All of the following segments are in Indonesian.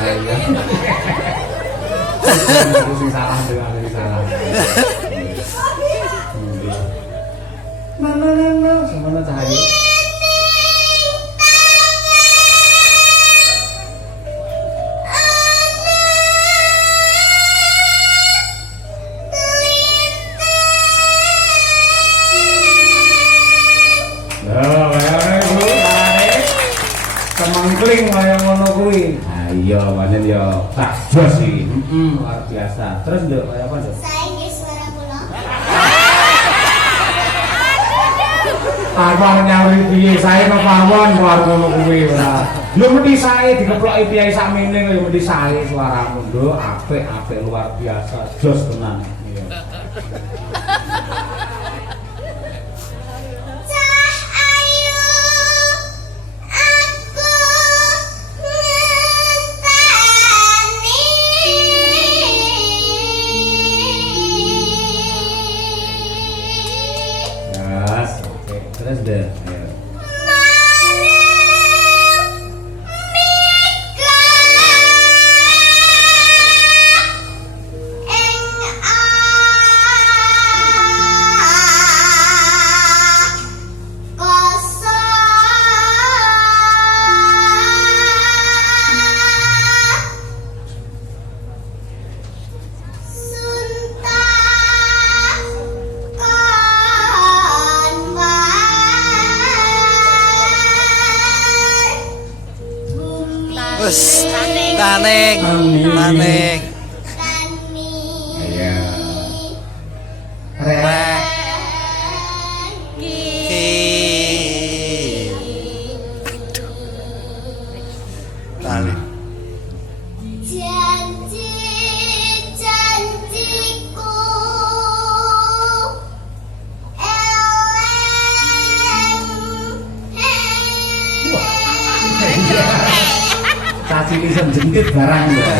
Iya. Aku sing salah dengan sing salah. Mana semono cahaya. Kemangkling kaya ngono kuwi. Ha iya, pancen ya tak jos iki. Luar biasa. Terus nduk kaya apa, Nduk? Saiki suara kula. Apa nyawuri piye sae mawon luar ngono kuwi ora. Lho mesti sae dikeploki piye sakmene kaya mesti sae suaramu, Nduk. Apik luar biasa. Jos tenan. Iya. Terus deh, ayo. Wes taning. Iya. Taning. Janji-janjiku Caci bisa jentit barang ya.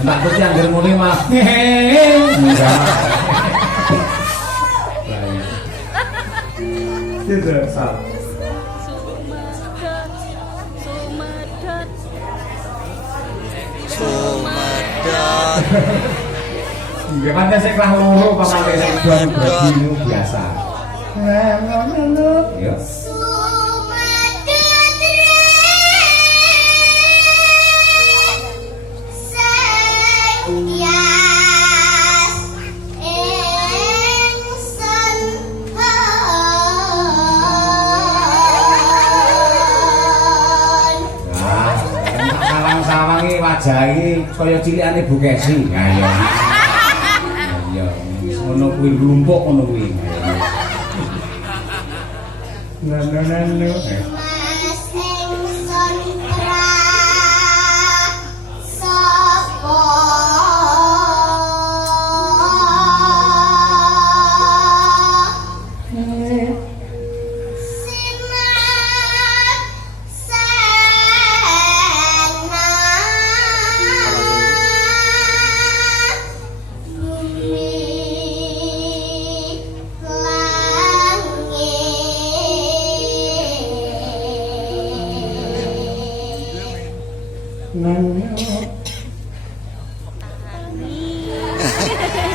Mbak Putih yang germuni mah. Enggak. Tidak salah. Sumadat. Iya kan saya kelah loro pamane sing buat baju biasa. Ya. Sawangi wajah iki kaya cilikane Bu Kesi. Ha iya. Iya, ngono kuwi nglumpuk ngono kuwi. Nana.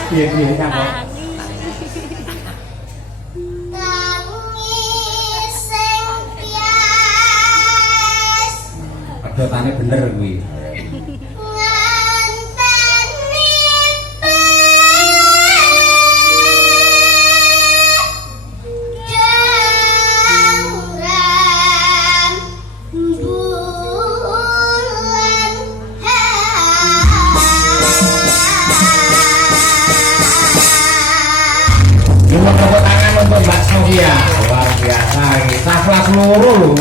Iya apa? Pedotane bener kuwi. Tepuk tangan untuk Mbak Sofia, luar biasa. Safla seluruh.